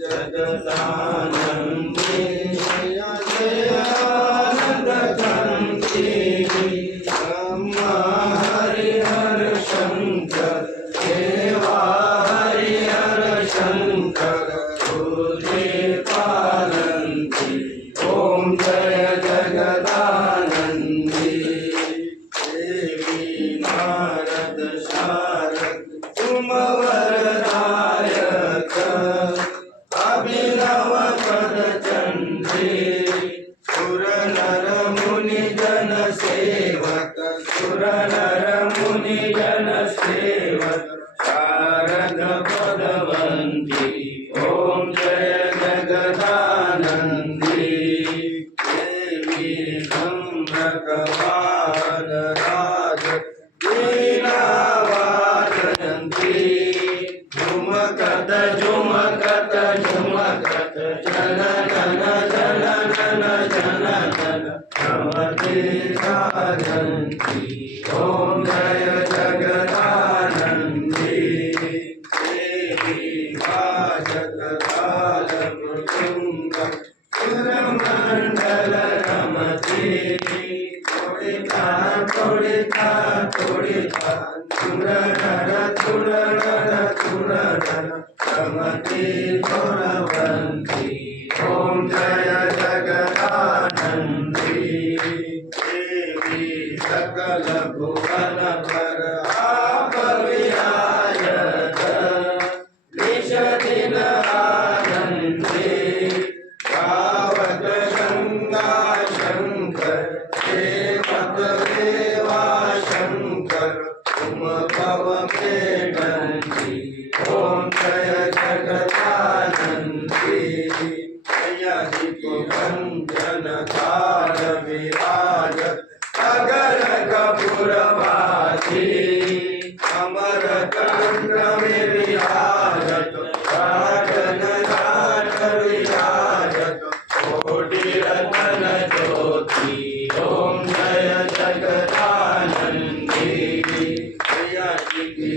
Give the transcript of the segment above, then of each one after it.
जगदानंदी हर हरिहर शंकर झुमकत झुमकत झुमकत जन जन जन जन जन जन रमते राजन्ती ॐ जय जगदानन्दी देवी वाजककाल मृदुङ्ग सुरमण्डल रमते तोडिता तोडिता तोडिता सकल भुवन पर रञ्जन काल विराजत अगर कपूरवासी अमर कंड में विराजत राजन राज विराजत रतन ज्योति ओम जय जगदानंदी जया जी की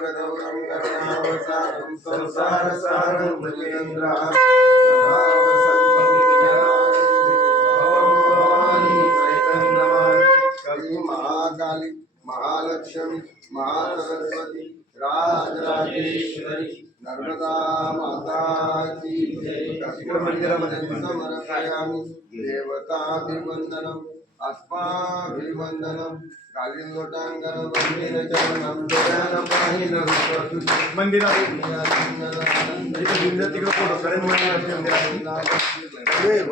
कर्पूरगौरं करुणावतारं संसारसारं भजेन्द्रं कवि महाकाली महालक्ष्मी महासरस्वती राजराजेश्वरी नर्मदा माता की मंदिरामध्ये समर्पयामि देवताभिवन्दनम् अस्माभिवन्दनम् అస్మాభివందనం. మందిరా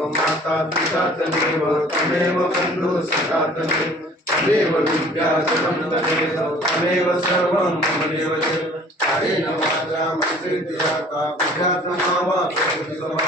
మాతా పితా తమేవ తమేవ బంధు సదా తమే తమేవ విద్యాచలం తమేవ తమేవ సర్వం మమేవ హరే నమాత్రా మంత్రి దియా కా విద్యాత్మనావా ప్రతిసమా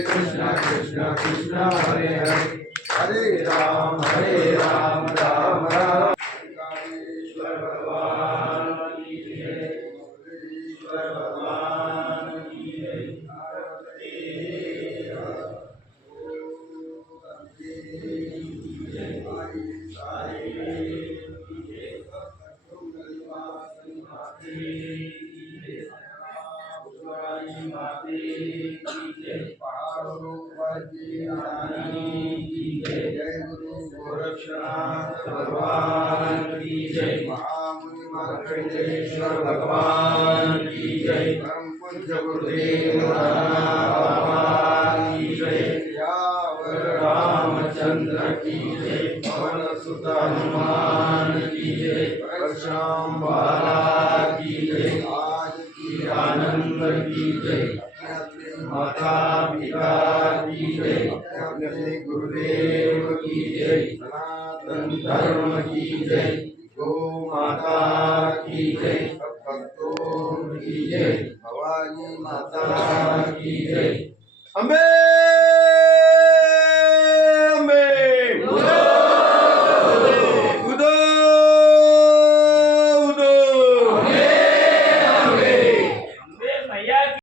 कृष्णा कृष्णा कृष्णा हरे हरे हरे राम हरे राम राम राम ईश्वर भगवान जय गुरु गोरक्षनाथ भगवान की जय महामुनि मार्कंडेश्वर भगवान की जय परम पूज्य गुरुदेव भगवान की जय रामचंद्र की जय पवन सुत हनुमान की जय परशुराम बाला की जय आज की आनंद की जय। माता पिता की जय अपने गुरुदेव की जय सनातन धर्म की जय गो माता की जय सब भक्तों की जय भवानी माता की जय अंबे